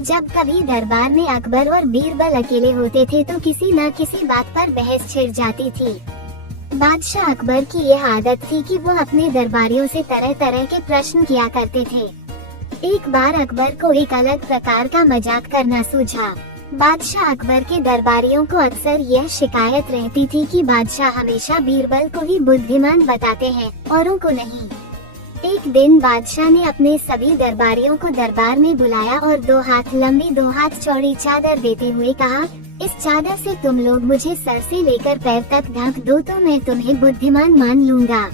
जब कभी दरबार में अकबर और बीरबल अकेले होते थे तो किसी न किसी बात पर बहस छिड़ जाती थी। बादशाह अकबर की यह आदत थी कि वो अपने दरबारियों से तरह तरह के प्रश्न किया करते थे। एक बार अकबर को एक अलग प्रकार का मजाक करना सूझा। बादशाह अकबर के दरबारियों को अक्सर यह शिकायत रहती थी कि बादशाह हमेशा बीरबल को ही बुद्धिमान बताते हैं, औरों को नहीं। एक दिन बादशाह ने अपने सभी दरबारियों को दरबार में बुलाया और 2 हाथ लंबी 2 हाथ चौड़ी चादर देते हुए कहा, इस चादर से तुम लोग मुझे सर से लेकर पैर तक ढक दो तो मैं तुम्हें बुद्धिमान मान लूंगा।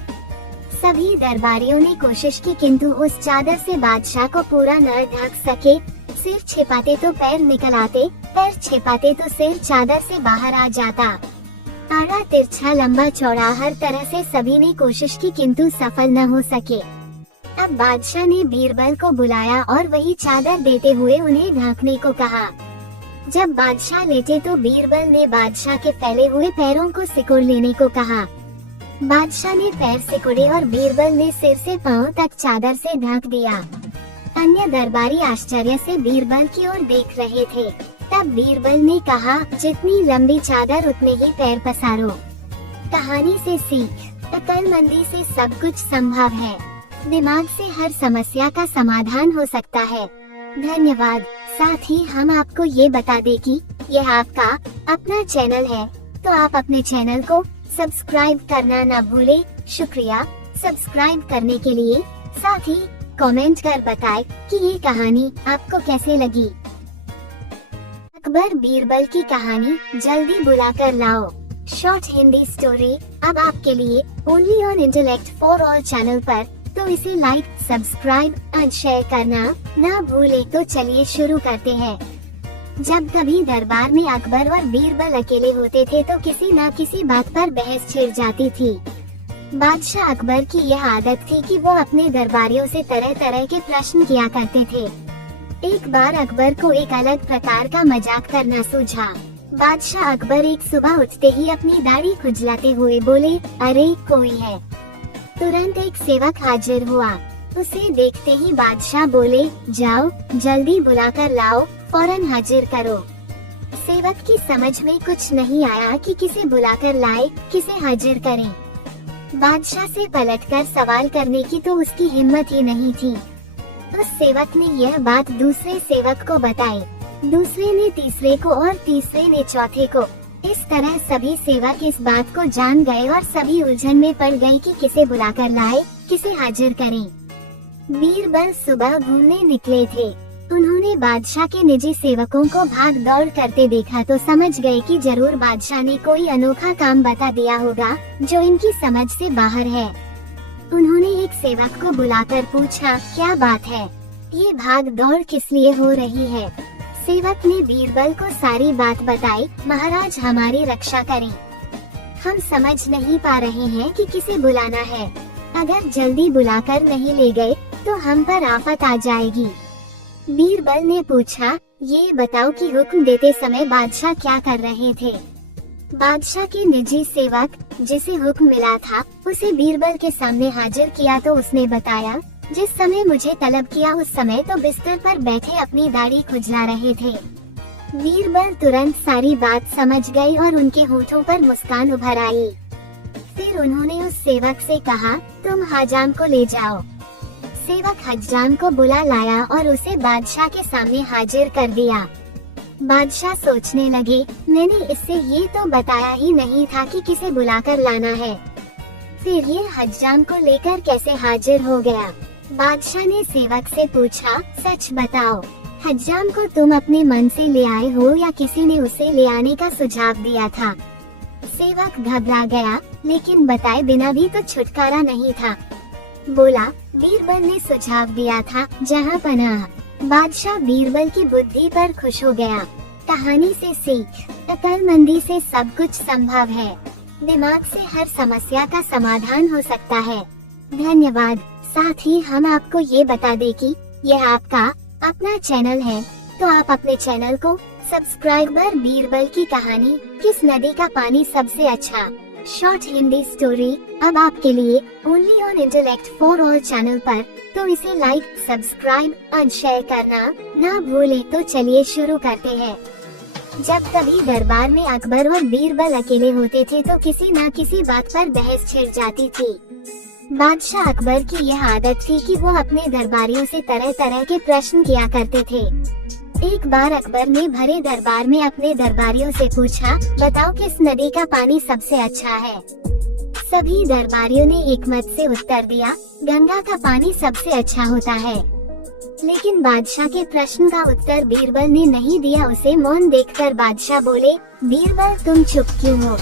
सभी दरबारियों ने कोशिश की किंतु उस चादर से बादशाह को पूरा न ढक सके। सिर छिपाते तो पैर निकल आते, पैर छिपाते तो सिर चादर से बाहर आ जाता। आड़ा तिरछा लंबा चौड़ा हर तरह से सभी ने कोशिश की किंतु सफल न हो सके। अब बादशाह ने बीरबल को बुलाया और वही चादर देते हुए उन्हें ढांकने को कहा। जब बादशाह लेटे तो बीरबल ने बादशाह के फैले हुए पैरों को सिकुड़ लेने को कहा। बादशाह ने पैर सिकुड़े और बीरबल ने सिर से पांव तक चादर से ढक दिया। अन्य दरबारी आश्चर्य से बीरबल की ओर देख रहे थे। तब बीरबल ने कहा, जितनी लंबी चादर उतने ही पैर पसारो। कहानी से सीख, अक्लमंदी से सब कुछ संभव है। दिमाग से हर समस्या का समाधान हो सकता है। धन्यवाद। साथ ही हम आपको ये बता दें कि यह आपका अपना चैनल है, तो आप अपने चैनल को सब्सक्राइब करना न भूलें। शुक्रिया सब्सक्राइब करने के लिए। साथ ही कमेंट कर बताएं कि ये कहानी आपको कैसे लगी। अकबर बीरबल की कहानी जल्दी बुलाकर लाओ। शॉर्ट हिंदी स्टोरी अब आपके लिए only on intellect for all channel पर, तो इसे लाइक, सब्सक्राइब और शेयर करना ना भूलें। तो चलिए शुरू करते हैं। जब कभी दरबार में अकबर और बीरबल अकेले होते थे तो किसी न किसी बात पर बहस छिड़ जाती थी। बादशाह अकबर की यह आदत थी कि वो अपने दरबारियों से तरह तरह के प्रश्न किया करते थे। एक बार अकबर को एक अलग प्रकार का मजाक करना सूझा। बादशाह अकबर एक सुबह उठते ही अपनी दाढ़ी खुजलाते हुए बोले, अरे कोई है। तुरंत एक सेवक हाजिर हुआ। उसे देखते ही बादशाह बोले, जाओ जल्दी बुलाकर लाओ, फौरन हाजिर करो। सेवक की समझ में कुछ नहीं आया कि किसे बुलाकर लाए, किसे हाजिर करें। बादशाह से पलटकर सवाल करने की तो उसकी हिम्मत ही नहीं थी। उस सेवक ने यह बात दूसरे सेवक को बताई, दूसरे ने तीसरे को और तीसरे ने चौथे को। इस तरह सभी सेवक इस बात को जान गए और सभी उलझन में पड़ गए कि किसे बुलाकर लाए, किसे हाजिर करें। बीरबल सुबह घूमने निकले थे। उन्होंने बादशाह के निजी सेवकों को भाग दौड़ करते देखा तो समझ गए कि जरूर बादशाह ने कोई अनोखा काम बता दिया होगा जो इनकी समझ से बाहर है। उन्होंने एक सेवक को बुलाकर पूछा, क्या बात है, ये भाग दौड़ किस लिए हो रही है। सेवक ने बीरबल को सारी बात बताई। महाराज हमारी रक्षा करें, हम समझ नहीं पा रहे हैं कि किसे बुलाना है। अगर जल्दी बुलाकर नहीं ले गए तो हम पर आफत आ जाएगी। बीरबल ने पूछा, ये बताओ कि हुक्म देते समय बादशाह क्या कर रहे थे। बादशाह के निजी सेवक जिसे हुक्म मिला था उसे बीरबल के सामने हाजिर किया तो उसने बताया, जिस समय मुझे तलब किया उस समय तो बिस्तर पर बैठे अपनी दाढ़ी खुजला रहे थे। बीरबल तुरंत सारी बात समझ गए और उनके होठों पर मुस्कान उभर आई। फिर उन्होंने उस सेवक से कहा, तुम हज्जाम को ले जाओ। सेवक हज्जाम को बुला लाया और उसे बादशाह के सामने हाजिर कर दिया। बादशाह सोचने लगे, मैंने इससे ये तो बताया ही नहीं था कि किसे बुलाकर लाना है, फिर ये हज्जाम को लेकर कैसे हाजिर हो गया। बादशाह ने सेवक से पूछा, सच बताओ, हज्जाम को तुम अपने मन से ले आए हो या किसी ने उसे ले आने का सुझाव दिया था। सेवक घबरा गया, लेकिन बताए बिना भी तो छुटकारा नहीं था। बोला, बीरबल ने सुझाव दिया था, जहाँ पनाह। बादशाह बीरबल की बुद्धि पर खुश हो गया। कहानी से सीख, अक्लमंदी से सब कुछ संभव है। दिमाग से हर समस्या का समाधान हो सकता है। धन्यवाद। साथ ही हम आपको ये बता दें कि यह आपका अपना चैनल है, तो आप अपने चैनल को सब्सक्राइबर बीरबल की कहानी, किस नदी का पानी सबसे अच्छा शॉर्ट हिंदी स्टोरी अब आपके लिए only on intellect for all channel पर। तो इसे लाइक, सब्सक्राइब और शेयर करना ना भूलें। तो चलिए शुरू करते हैं। जब कभी दरबार में अकबर और बीरबल अकेले होते थे तो किसी न किसी बात पर बहस छिड़ जाती थी। बादशाह अकबर की यह आदत थी कि वो अपने दरबारियों से तरह तरह के प्रश्न किया करते थे। एक बार अकबर ने भरे दरबार में अपने दरबारियों से पूछा, बताओ किस नदी का पानी सबसे अच्छा है। सभी दरबारियों ने एकमत से उत्तर दिया, गंगा का पानी सबसे अच्छा होता है। लेकिन बादशाह के प्रश्न का उत्तर बीरबल ने नहीं दिया। उसे मौन देखकर बादशाह बोले, बीरबल तुम चुप क्यों हो।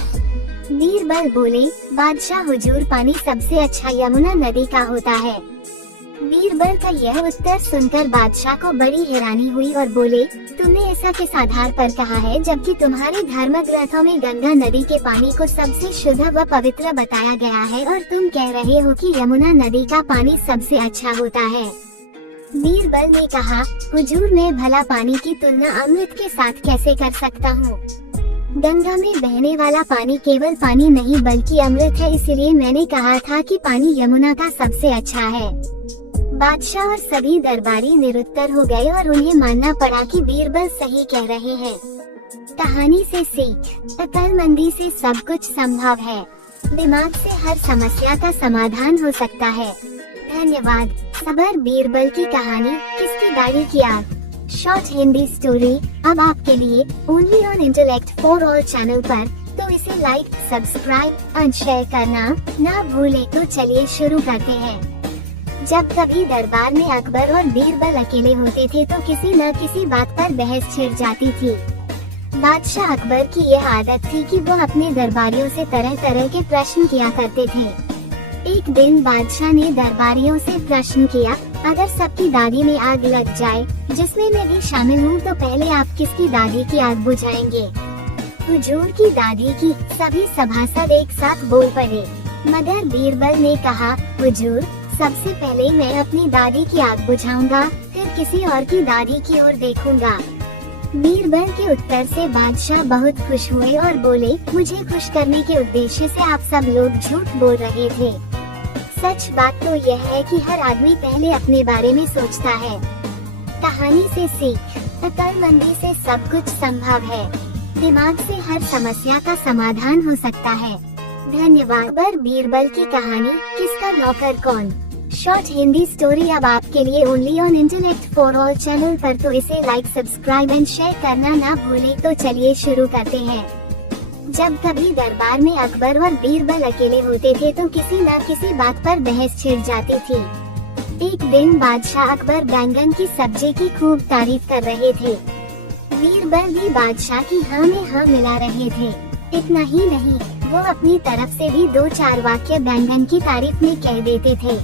बीरबल बोले, बादशाह हुजूर पानी सबसे अच्छा यमुना नदी का होता है। बीरबल का यह उत्तर सुनकर बादशाह को बड़ी हैरानी हुई और बोले, तुमने ऐसा किस आधार पर कहा है जबकि तुम्हारे धर्म ग्रंथों में गंगा नदी के पानी को सबसे शुद्ध व पवित्र बताया गया है और तुम कह रहे हो कि यमुना नदी का पानी सबसे अच्छा होता है। बीरबल ने कहा, हुजूर मैं भला पानी की तुलना अमृत के साथ कैसे कर सकता हूँ। गंगा में बहने वाला पानी केवल पानी नहीं बल्कि अमृत है, इसलिए मैंने कहा था कि पानी यमुना का सबसे अच्छा है। बादशाह और सभी दरबारी निरुत्तर हो गए और उन्हें मानना पड़ा कि बीरबल सही कह रहे हैं। कहानी से सीख, अक्लमंदी से सब कुछ संभव है। दिमाग से हर समस्या का समाधान हो सकता है। धन्यवाद। खबर बीरबल की कहानी, किसकी दाढ़ी की आग। शॉर्ट हिंदी स्टोरी अब आपके लिए only on intellect for all channel पर। तो इसे लाइक, सब्सक्राइब और शेयर करना ना भूलें। तो चलिए शुरू करते हैं। जब कभी दरबार में अकबर और बीरबल अकेले होते थे तो किसी न किसी बात पर बहस छिड़ जाती थी। बादशाह अकबर की यह आदत थी कि वो अपने दरबारियों से तरह तरह के प्रश्न किया करते थे। एक दिन बादशाह ने दरबारियों से प्रश्न किया, अगर सबकी दादी में आग लग जाए जिसमें मैं भी शामिल हूँ तो पहले आप किसकी दादी की आग बुझाएंगे। हुजूर की दादी की। सभी सभासद एक साथ बोल पड़े। मगर बीरबल ने कहा, हुजूर सबसे पहले मैं अपनी दादी की आग बुझाऊंगा, फिर किसी और की दादी की ओर देखूंगा। बीरबल के उत्तर से बादशाह बहुत खुश हुए और बोले, मुझे खुश करने के उद्देश्य से आप सब लोग झूठ बोल रहे थे। सच बात तो यह है कि हर आदमी पहले अपने बारे में सोचता है। कहानी से सीख, अक्लमंदी से सब कुछ संभव है। दिमाग से हर समस्या का समाधान हो सकता है। धन्यवाद। अकबर बीरबल की कहानी, किसका नौकर कौन। शॉर्ट हिंदी स्टोरी अब आपके लिए only on intellect for all channel पर। तो इसे लाइक, सब्सक्राइब एंड शेयर करना ना भूलें। तो चलिए शुरू करते हैं। जब कभी दरबार में अकबर और बीरबल अकेले होते थे तो किसी न किसी बात पर बहस छिड़ जाती थी। एक दिन बादशाह अकबर बैंगन की सब्जी की खूब तारीफ कर रहे थे। बीरबल भी बादशाह की हाँ में हाँ मिला रहे थे। इतना ही नहीं, वो अपनी तरफ से भी 2-4 वाक्य बैंगन की तारीफ में कह देते थे।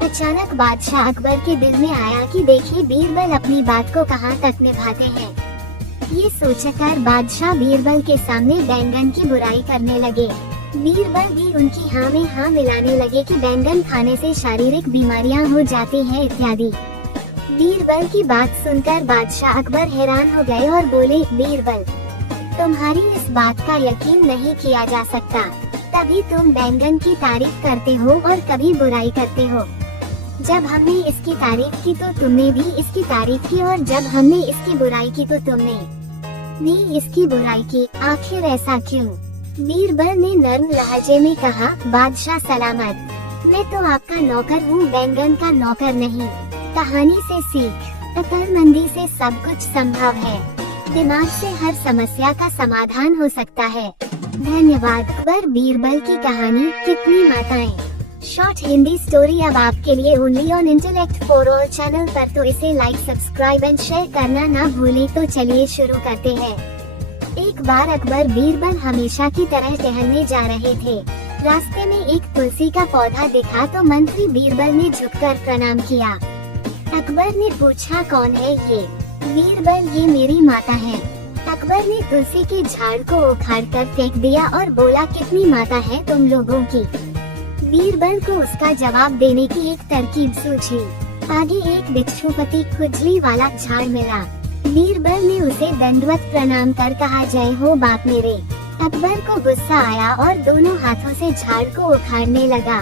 अचानक बादशाह अकबर के दिल में आया कि देखिए बीरबल अपनी बात को कहाँ तक निभाते हैं। ये सोचकर बादशाह बीरबल के सामने बैंगन की बुराई करने लगे। बीरबल भी उनकी हाँ में हाँ मिलाने लगे कि बैंगन खाने से शारीरिक बीमारियां हो जाती हैं इत्यादि। बीरबल की बात सुनकर बादशाह अकबर हैरान हो गए और बोले, बीरबल तुम्हारी इस बात का यकीन नहीं किया जा सकता। तभी तुम बैंगन की तारीफ करते हो और कभी बुराई करते हो। जब हमने इसकी तारीफ की तो तुमने भी इसकी तारीफ की और जब हमने इसकी बुराई की तो तुमने भी इसकी बुराई की। आखिर ऐसा क्यों। बीरबल ने नर्म लहजे में कहा, बादशाह सलामत, मैं तो आपका नौकर हूँ, बैंगन का नौकर नहीं। कहानी से सीख, अक्लमंदी से सब कुछ संभव है। दिमाग से हर समस्या का समाधान हो सकता है। धन्यवाद। अकबर बीरबल की कहानी, कितनी माताएं। शॉर्ट हिंदी स्टोरी अब आपके लिए only on intellect for all channel पर। तो इसे लाइक, सब्सक्राइब एंड शेयर करना ना भूलें। तो चलिए शुरू करते हैं। एक बार अकबर बीरबल हमेशा की तरह टहलने जा रहे थे। रास्ते में एक तुलसी का पौधा दिखा तो मंत्री बीरबल ने झुककर प्रणाम किया। अकबर ने पूछा, कौन है ये। बीरबल, ये मेरी माता है। अकबर ने तुलसी के झाड़ को उखाड़कर फेंक दिया और बोला, कितनी माता है तुम लोगों की। बीरबल को उसका जवाब देने की एक तरकीब सूझी। आगे एक भिक्षुपति खुजली वाला झाड़ मिला। बीरबल ने उसे दंडवत प्रणाम कर कहा, जय हो बाप मेरे। अकबर को गुस्सा आया और दोनों हाथों से झाड़ को उखाड़ने लगा।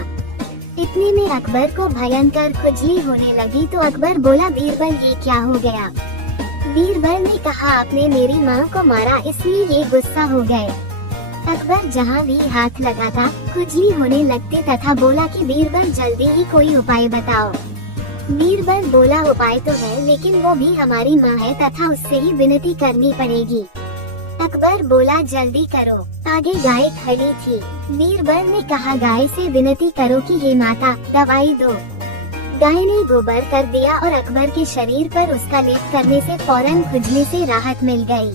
इतने में अकबर को भयंकर खुजली होने लगी तो अकबर बोला, बीरबल ये क्या हो गया? बीरबल ने कहा, आपने मेरी माँ को मारा इसलिए ये गुस्सा हो गए। अकबर जहाँ भी हाथ लगाता खुजली होने लगती तथा बोला कि बीरबल जल्दी ही कोई उपाय बताओ। बीरबल बोला, उपाय तो है लेकिन वो भी हमारी माँ है तथा उससे ही विनती करनी पड़ेगी। अकबर बोला, जल्दी करो। आगे गाय खड़ी थी। बीरबल ने कहा, गाय से विनती करो कि हे माता दवाई दो। गाय ने गोबर कर दिया और अकबर के शरीर पर उसका लेप करने से फौरन खुजली से राहत मिल गई।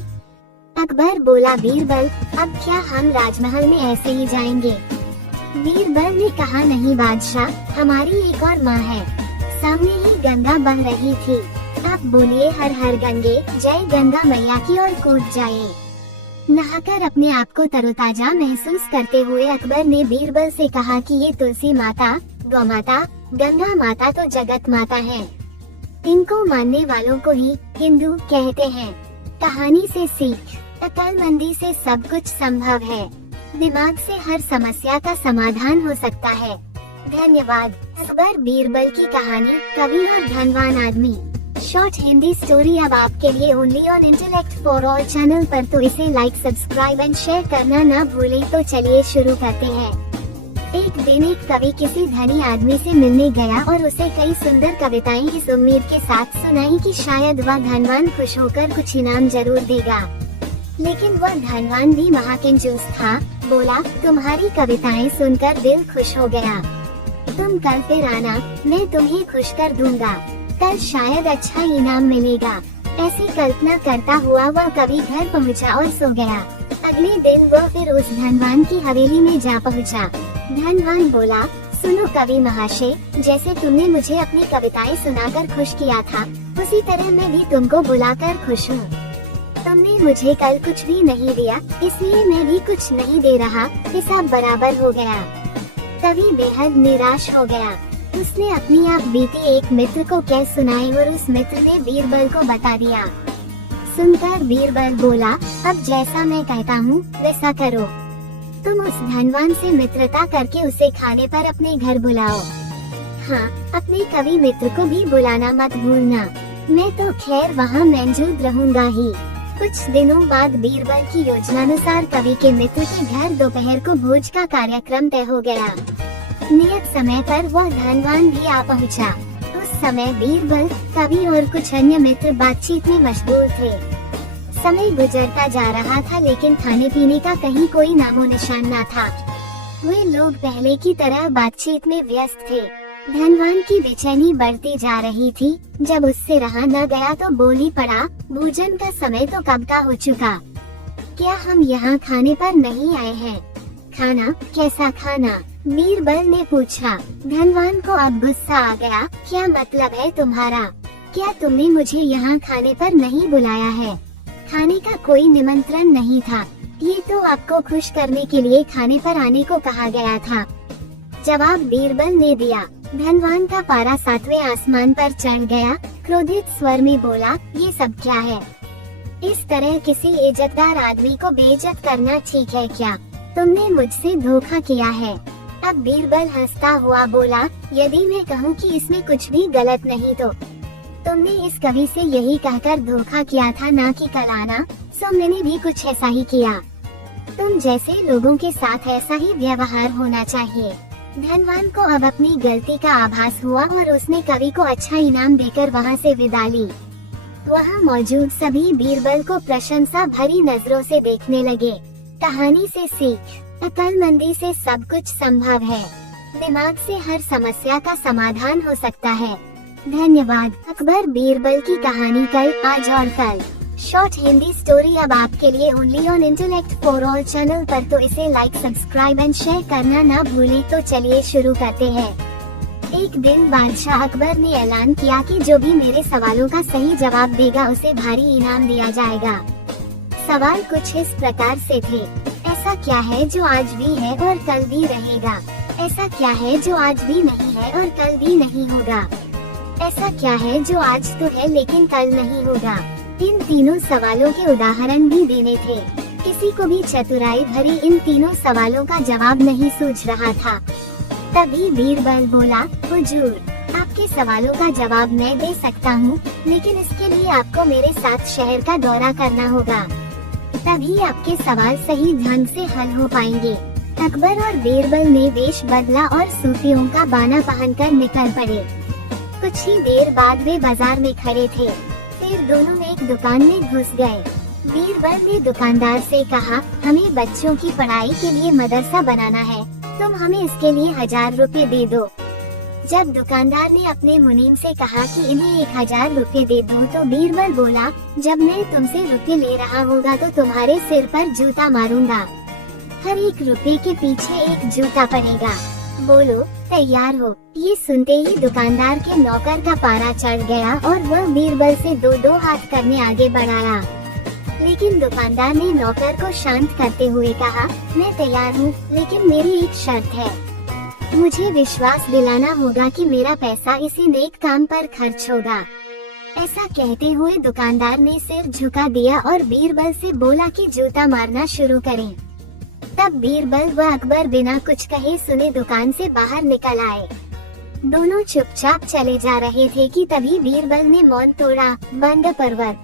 अकबर बोला, बीरबल अब क्या हम राजमहल में ऐसे ही जाएंगे? बीरबल ने कहा, नहीं बादशाह, हमारी एक और माँ है। सामने ही गंगा बह रही थी। आप बोलिए, हर हर गंगे, जय गंगा मैया की, और कूद जाए। नहाकर अपने आप को तरोताजा महसूस करते हुए अकबर ने बीरबल से कहा कि ये तुलसी माता, गौ माता, गंगा माता तो जगत माता है। इनको मानने वालों को ही हिंदू कहते हैं। कहानी से सीख, अक्लमंदी से सब कुछ संभव है। दिमाग से हर समस्या का समाधान हो सकता है। धन्यवाद। अकबर बीरबल की कहानी, कवि और धनवान आदमी। शॉर्ट हिंदी स्टोरी अब आपके लिए only on intellect for all channel पर, तो इसे लाइक, सब्सक्राइब एंड शेयर करना ना भूलें। तो चलिए शुरू करते हैं। एक दिन एक कवि किसी धनी आदमी से मिलने गया और उसे कई सुंदर कविताएं इस उम्मीद के साथ सुनाई कि शायद वह धनवान खुश होकर कुछ इनाम जरूर देगा। लेकिन वह धनवान भी महाकंजूस था। बोला, तुम्हारी कविताएं सुनकर दिल खुश हो गया। तुम कल फिर आना, मैं तुम्हें खुश कर दूंगा। कल शायद अच्छा इनाम मिलेगा। ऐसी कल्पना करता हुआ वह कवि घर पहुंचा और सो गया। अगले दिन वह फिर उस धनवान की हवेली में जा पहुंचा। धनवान बोला, सुनो कवि महाशय, जैसे तुमने मुझे अपनी कविताएं सुनाकर खुश किया था, उसी तरह मैं भी तुमको बुलाकर खुश हूँ। तुमने मुझे कल कुछ भी नहीं दिया, इसलिए मैं भी कुछ नहीं दे रहा। हिसाब बराबर हो गया। कवि बेहद निराश हो गया। उसने अपनी आप बीती एक मित्र को कह सुनाई और उस मित्र ने बीरबल को बता दिया। सुनकर बीरबल बोला, अब जैसा मैं कहता हूँ वैसा करो। तुम उस धनवान से मित्रता करके उसे खाने पर अपने घर बुलाओ। हाँ, अपने कवि मित्र को भी बुलाना मत भूलना। मैं तो खैर वहाँ मौजूद रहूँगा ही। कुछ दिनों बाद बीरबल की योजनानुसार कवि के मित्र के घर दोपहर को भोज का कार्यक्रम तय हो गया। नियत समय पर वह धनवान भी आ पहुंचा। उस समय बीरबल, कवि और कुछ अन्य मित्र बातचीत में मशगूल थे। समय गुजरता जा रहा था लेकिन खाने पीने का कहीं कोई नामो निशान न था। वे लोग पहले की तरह बातचीत में व्यस्त थे। धनवान की बेचैनी बढ़ती जा रही थी। जब उससे रहा न गया तो बोली पड़ा, भोजन का समय तो कब का हो चुका। क्या हम यहाँ खाने पर नहीं आए हैं? खाना? कैसा खाना? बीरबल ने पूछा। धनवान को अब गुस्सा आ गया। क्या मतलब है तुम्हारा? क्या तुमने मुझे यहाँ खाने पर नहीं बुलाया है? खाने का कोई निमंत्रण नहीं था। ये तो आपको खुश करने के लिए खाने पर आने को कहा गया था। जवाब बीरबल ने दिया। धनवान का पारा 7वें आसमान पर चढ़ गया। क्रोधित स्वर में बोला, ये सब क्या है? इस तरह किसी इज्जतदार आदमी को बेइज्जत करना ठीक है क्या? तुमने मुझसे धोखा किया है। अब बीरबल हंसता हुआ बोला, यदि मैं कहूँ कि इसमें कुछ भी गलत नहीं तो तुमने इस कवि से यही कहकर धोखा किया था ना कि कल आना, सो मैंने भी कुछ ऐसा ही किया। तुम जैसे लोगों के साथ ऐसा ही व्यवहार होना चाहिए। धनवान को अब अपनी गलती का आभास हुआ और उसने कवि को अच्छा इनाम देकर वहाँ से विदा ली। वहाँ मौजूद सभी बीरबल को प्रशंसा भरी नजरों से देखने लगे। कहानी से सीख, अक्लमंदी से सब कुछ संभव है। दिमाग से हर समस्या का समाधान हो सकता है। धन्यवाद। अकबर बीरबल की कहानी कल, आज और कल। शॉर्ट हिंदी स्टोरी अब आपके लिए only on intellect for all channel पर, तो इसे लाइक, सब्सक्राइब एंड शेयर करना ना भूलें। तो चलिए शुरू करते हैं। एक दिन बादशाह अकबर ने ऐलान किया कि जो भी मेरे सवालों का सही जवाब देगा उसे भारी इनाम दिया जाएगा। सवाल कुछ इस प्रकार से थे। ऐसा क्या है जो आज भी है और कल भी रहेगा? ऐसा क्या है जो आज भी नहीं है और कल भी नहीं होगा? ऐसा क्या है जो आज तो है लेकिन कल नहीं होगा? इन तीनों सवालों के उदाहरण भी देने थे। किसी को भी चतुराई भरी इन तीनों सवालों का जवाब नहीं सूझ रहा था। तभी बीरबल बोला, हुजूर, आपके सवालों का जवाब मैं दे सकता हूँ, लेकिन इसके लिए आपको मेरे साथ शहर का दौरा करना होगा। तभी आपके सवाल सही ढंग से हल हो पाएंगे। अकबर और बीरबल ने वेश बदला और सूफियों का बाना पहनकर निकल पड़े। कुछ ही देर बाद वे बाजार में खड़े थे। फिर दोनों एक दुकान में घुस गए। बीरबल ने दुकानदार से कहा, हमें बच्चों की पढ़ाई के लिए मदरसा बनाना है, तुम हमें इसके लिए 1000 रुपए दे दो। जब दुकानदार ने अपने मुनीम से कहा कि इन्हें 1000 रुपए दे दो, तो बीरबल बोला, जब मैं तुमसे रुपए ले रहा होगा तो तुम्हारे सिर पर जूता मारूंगा। हर एक रुपए के पीछे एक जूता पड़ेगा। बोलो, तैयार हो? ये सुनते ही दुकानदार के नौकर का पारा चढ़ गया और वह बीरबल से दो हाथ करने आगे बढ़ाया। लेकिन दुकानदार ने नौकर को शांत करते हुए कहा, मैं तैयार हूँ, लेकिन मेरी एक शर्त है। मुझे विश्वास दिलाना होगा कि मेरा पैसा इसी नेक काम पर खर्च होगा। ऐसा कहते हुए दुकानदार ने सिर झुका दिया और बीरबल से बोला कि जूता मारना शुरू करें। तब बीरबल व अकबर बिना कुछ कहे सुने दुकान से बाहर निकल आए। दोनों चुपचाप चले जा रहे थे कि तभी बीरबल ने मौन तोड़ा, बंद परवर।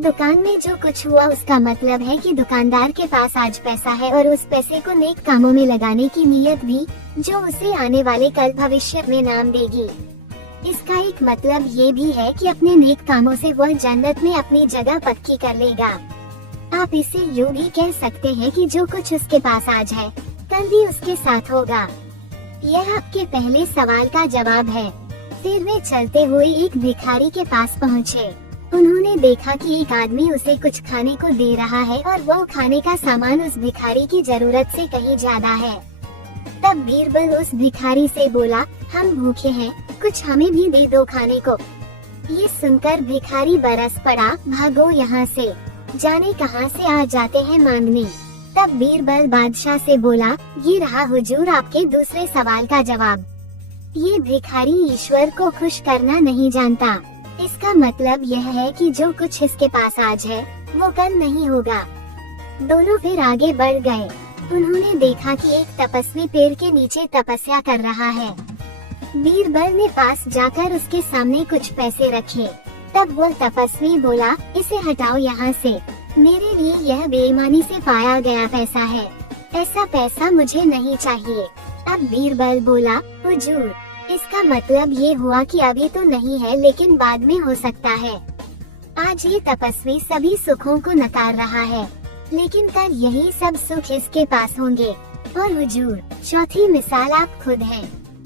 दुकान में जो कुछ हुआ उसका मतलब है कि दुकानदार के पास आज पैसा है और उस पैसे को नेक कामों में लगाने की नीयत भी, जो उसे आने वाले कल भविष्य में नाम देगी। इसका एक मतलब ये भी है कि अपने नेक कामों से वह जन्नत में अपनी जगह पक्की कर लेगा। आप इसे यूं भी कह सकते हैं कि जो कुछ उसके पास आज है, कल भी उसके साथ होगा। यह आपके पहले सवाल का जवाब है। फिर वे चलते हुए एक भिखारी के पास पहुँचे। उन्होंने देखा कि एक आदमी उसे कुछ खाने को दे रहा है और वो खाने का सामान उस भिखारी की जरूरत से कहीं ज्यादा है। तब बीरबल उस भिखारी से बोला, हम भूखे हैं, कुछ हमें भी दे दो खाने को। ये सुनकर भिखारी बरस पड़ा, भागो यहाँ से, जाने कहाँ से आ जाते हैं मांगने। तब बीरबल बादशाह से बोला, ये रहा हुजूर आपके दूसरे सवाल का जवाब। ये भिखारी ईश्वर को खुश करना नहीं जानता। इसका मतलब यह है कि जो कुछ इसके पास आज है, वो कल नहीं होगा। दोनों फिर आगे बढ़ गए। उन्होंने देखा कि एक तपस्वी पेड़ के नीचे तपस्या कर रहा है। बीरबल ने पास जाकर उसके सामने कुछ पैसे रखे। तब वो तपस्वी बोला, इसे हटाओ यहाँ से, मेरे लिए यह बेईमानी से पाया गया पैसा है, ऐसा पैसा मुझे नहीं चाहिए। अब बीरबल बोला, हुजूर, इसका मतलब ये हुआ कि अभी तो नहीं है, लेकिन बाद में हो सकता है। आज ये तपस्वी सभी सुखों को नकार रहा है, लेकिन कल यही सब सुख इसके पास होंगे। और हुजूर, चौथी मिसाल आप खुद हैं।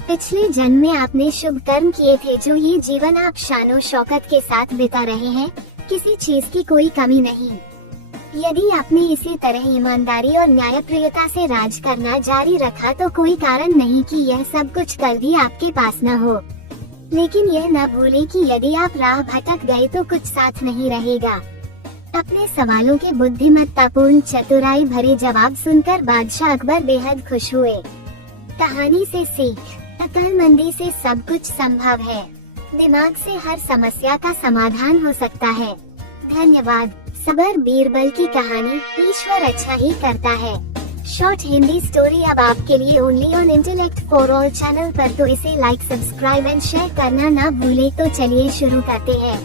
पिछले जन्म में आपने शुभ कर्म किए थे, जो ये जीवन आप शानो शौकत के साथ बिता रहे हैं, किसी चीज की कोई कमी नहीं। यदि आपने इसी तरह ईमानदारी और न्यायप्रियता से राज करना जारी रखा तो कोई कारण नहीं कि यह सब कुछ कल भी आपके पास न हो। लेकिन यह न भूलें कि यदि आप राह भटक गए तो कुछ साथ नहीं रहेगा। अपने सवालों के बुद्धिमत्तापूर्ण चतुराई भरे जवाब सुनकर बादशाह अकबर बेहद खुश हुए। कहानी से सीख, अक्लमंदी से सब कुछ संभव है। दिमाग से हर समस्या का समाधान हो सकता है। धन्यवाद। सबर बीरबल की कहानी, ईश्वर अच्छा ही करता है। शॉर्ट हिंदी स्टोरी अब आपके लिए only on intellect for all channel पर, तो इसे लाइक, सब्सक्राइब एंड शेयर करना ना भूले। तो चलिए शुरू करते हैं।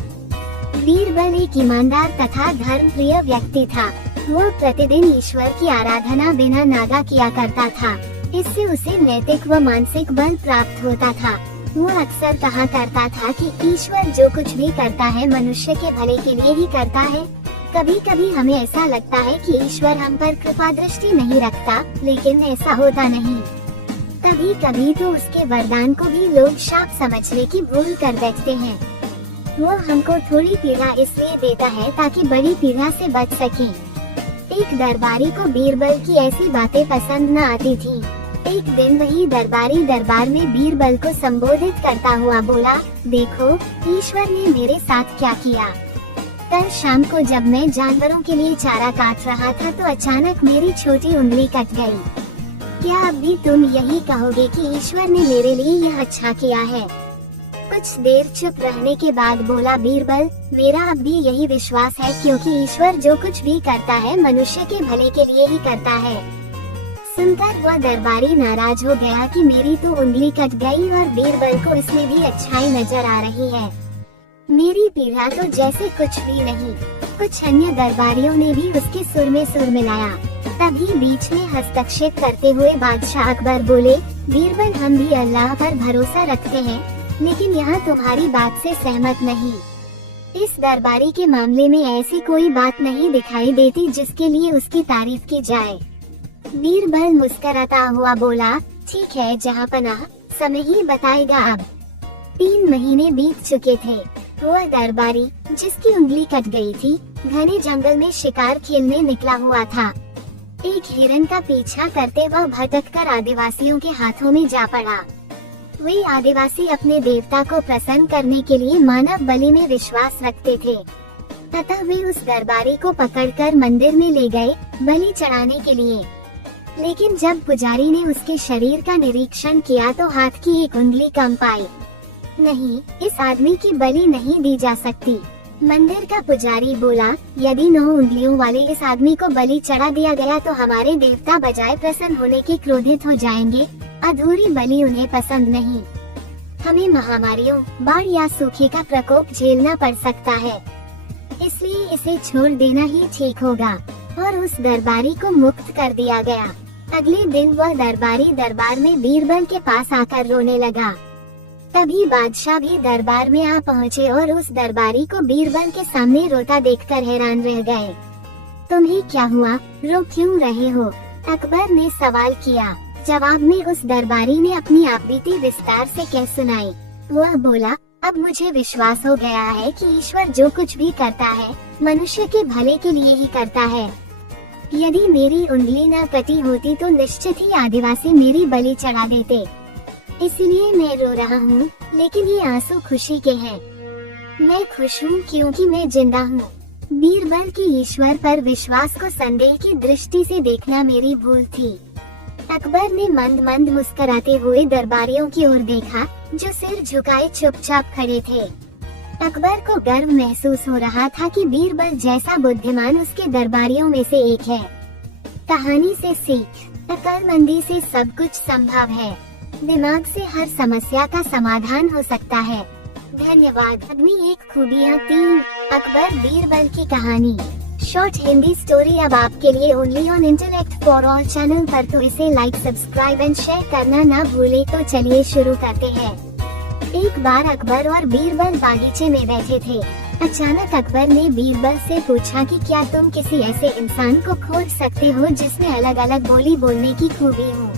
बीरबल एक ईमानदार तथा धर्मप्रिय व्यक्ति था। वो प्रतिदिन ईश्वर की आराधना बिना नागा किया करता था। इससे उसे नैतिक व मानसिक बल प्राप्त होता था। वो अक्सर कहा करता था कि ईश्वर जो कुछ भी करता है मनुष्य के भले के लिए ही करता है। कभी कभी हमें ऐसा लगता है कि ईश्वर हम पर कृपा दृष्टि नहीं रखता, लेकिन ऐसा होता नहीं। कभी कभी तो उसके वरदान को भी लोग शाप समझने की भूल कर बैठते हैं। वो हमको थोड़ी पीड़ा इसलिए देता है ताकि बड़ी पीड़ा से बच सकें। एक दरबारी को बीरबल की ऐसी बातें पसंद न आती थी। एक दिन वही दरबारी दरबार में बीरबल को संबोधित करता हुआ बोला, देखो ईश्वर ने मेरे साथ क्या किया। कल शाम को जब मैं जानवरों के लिए चारा काट रहा था तो अचानक मेरी छोटी उंगली कट गई। क्या अब भी तुम यही कहोगे कि ईश्वर ने मेरे लिए यह अच्छा किया है? कुछ कुछ देर चुप रहने के बाद बोला बीरबल, मेरा अब भी यही विश्वास है क्योंकि ईश्वर जो कुछ भी करता है मनुष्य के भले के लिए ही करता है। सुनकर वह दरबारी नाराज हो गया कि मेरी तो उंगली कट गई और बीरबल को इसमें भी अच्छाई नजर आ रही है। मेरी पीड़ा तो जैसे कुछ भी नहीं। कुछ अन्य दरबारियों ने भी उसके सुर में सुर मिलाया। तभी बीच में हस्तक्षेप करते हुए बादशाह अकबर बोले, बीरबल हम भी अल्लाह पर भरोसा रखते हैं, लेकिन यहाँ तुम्हारी बात से सहमत नहीं। इस दरबारी के मामले में ऐसी कोई बात नहीं दिखाई देती जिसके लिए उसकी तारीफ की जाए। बीरबल मुस्कुराता हुआ बोला, ठीक है जहाँ पनाह, समय ही बताएगा। अब 3 महीने बीत चुके थे। वह दरबारी जिसकी उंगली कट गई थी घने जंगल में शिकार खेलने निकला हुआ था। एक हिरन का पीछा करते वह भटककर आदिवासियों के हाथों में जा पड़ा। वे आदिवासी अपने देवता को प्रसन्न करने के लिए मानव बलि में विश्वास रखते थे, अतः वे उस दरबारी को पकड़कर मंदिर में ले गए बलि चढ़ाने के लिए। लेकिन जब पुजारी ने उसके शरीर का निरीक्षण किया तो हाथ की एक उंगली कम पाई। नहीं, इस आदमी की बलि नहीं दी जा सकती। मंदिर का पुजारी बोला, यदि 9 उंगलियों वाले इस आदमी को बलि चढ़ा दिया गया तो हमारे देवता बजाय प्रसन्न होने के क्रोधित हो जाएंगे। अधूरी बलि उन्हें पसंद नहीं। हमें महामारियों, बाढ़ या सूखे का प्रकोप झेलना पड़ सकता है, इसलिए इसे छोड़ देना ही ठीक होगा। और उस दरबारी को मुक्त कर दिया गया। अगले दिन वह दरबारी दरबार में बीरबल के पास आकर रोने लगा। तभी बादशाह भी दरबार में आ पहुँचे और उस दरबारी को बीरबल के सामने रोता देखकर हैरान रह गए। तुम्हें क्या हुआ, रो क्यों रहे हो? अकबर ने सवाल किया। जवाब में उस दरबारी ने अपनी आपबीती विस्तार से कह सुनाई। वह बोला, अब मुझे विश्वास हो गया है कि ईश्वर जो कुछ भी करता है मनुष्य के भले के लिए ही करता है। यदि मेरी उंगली न कटी होती तो निश्चित ही आदिवासी मेरी बलि चढ़ा देते। इसलिए मैं रो रहा हूँ, लेकिन ये आंसू खुशी के हैं। मैं खुश हूँ क्योंकि मैं जिंदा हूँ। बीरबल की ईश्वर पर विश्वास को संदेह की दृष्टि से देखना मेरी भूल थी। अकबर ने मंद मंद मुस्कुराते हुए दरबारियों की ओर देखा जो सिर झुकाए चुपचाप खड़े थे। अकबर को गर्व महसूस हो रहा था कि बीरबल जैसा बुद्धिमान उसके दरबारियों में से एक है। कहानी से सीख, अक्लमंदी से सब कुछ संभव है। दिमाग से हर समस्या का समाधान हो सकता है। धन्यवाद। आदमी एक खूबियाँ 3, अकबर बीरबल की कहानी। शॉर्ट हिंदी स्टोरी अब आपके लिए only on intellect for all channel पर, तो इसे लाइक, सब्सक्राइब एंड शेयर करना ना भूले। तो चलिए शुरू करते हैं। एक बार अकबर और बीरबल बागीचे में बैठे थे। अचानक अकबर ने बीरबल से पूछा कि क्या तुम किसी ऐसे इंसान को खोज सकते हो जिसमें अलग अलग बोली बोलने की खूबी हो?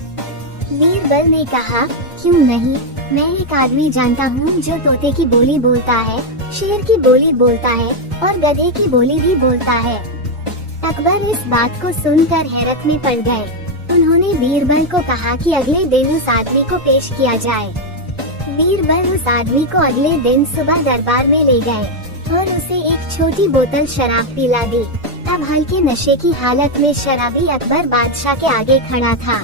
बीरबल ने कहा, क्यों नहीं, मैं एक आदमी जानता हूँ जो तोते की बोली बोलता है, शेर की बोली बोलता है और गधे की बोली भी बोलता है। अकबर इस बात को सुनकर हैरत में पड़ गए। उन्होंने बीरबल को कहा कि अगले दिन उस आदमी को पेश किया जाए। बीरबल उस आदमी को अगले दिन सुबह दरबार में ले गए और उसे एक छोटी बोतल शराब पिला दी। अब हल्के नशे की हालत में शराबी अकबर बादशाह के आगे खड़ा था।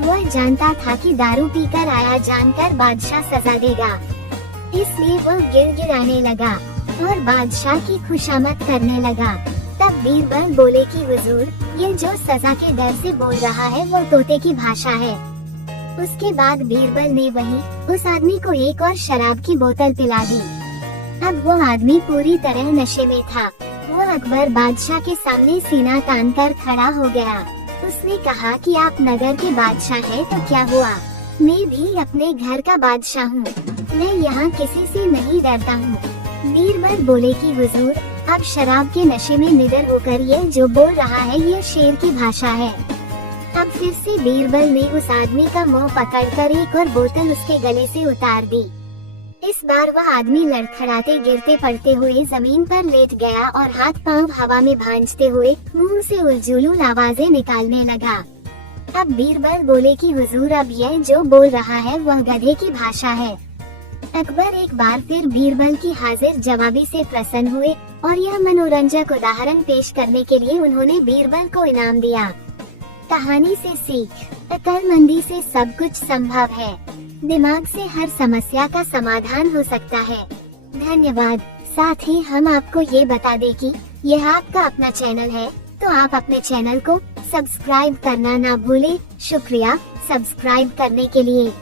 वह जानता था कि दारू पीकर आया जानकर बादशाह सजा देगा, इसलिए वह गिड़गिड़ाने लगा और बादशाह की खुशामद करने लगा। तब बीरबल बोले कि हुजूर, ये जो सजा के डर से बोल रहा है वो तोते की भाषा है। उसके बाद बीरबल ने उस आदमी को एक और शराब की बोतल पिला दी। अब वो आदमी पूरी तरह नशे में था। वो अकबर बादशाह के सामने सीना तान कर खड़ा हो गया। उसने कहा कि आप नगर के बादशाह हैं तो क्या हुआ, मैं भी अपने घर का बादशाह हूँ। मैं यहाँ किसी से नहीं डरता हूँ। बीरबल बोले कि हुजूर, अब शराब के नशे में निडर होकर ये जो बोल रहा है ये शेर की भाषा है। अब फिर से बीरबल ने उस आदमी का मुंह पकड़कर एक और बोतल उसके गले से उतार दी। इस बार वह आदमी लड़खड़ाते गिरते पड़ते हुए जमीन पर लेट गया और हाथ पांव हवा में भांजते हुए मुंह से उलझुल आवाजें निकालने लगा। अब बीरबल बोले कि हुजूर, अब यह जो बोल रहा है वह गधे की भाषा है। अकबर एक बार फिर बीरबल की हाजिर जवाबी से प्रसन्न हुए और यह मनोरंजक उदाहरण पेश करने के लिए उन्होंने बीरबल को इनाम दिया। कहानी से सीख, अक्लमंदी से सब कुछ संभव है। दिमाग से हर समस्या का समाधान हो सकता है। धन्यवाद। साथ ही हम आपको ये बता दें कि यह आपका अपना चैनल है, तो आप अपने चैनल को सब्सक्राइब करना ना भूलें। शुक्रिया सब्सक्राइब करने के लिए।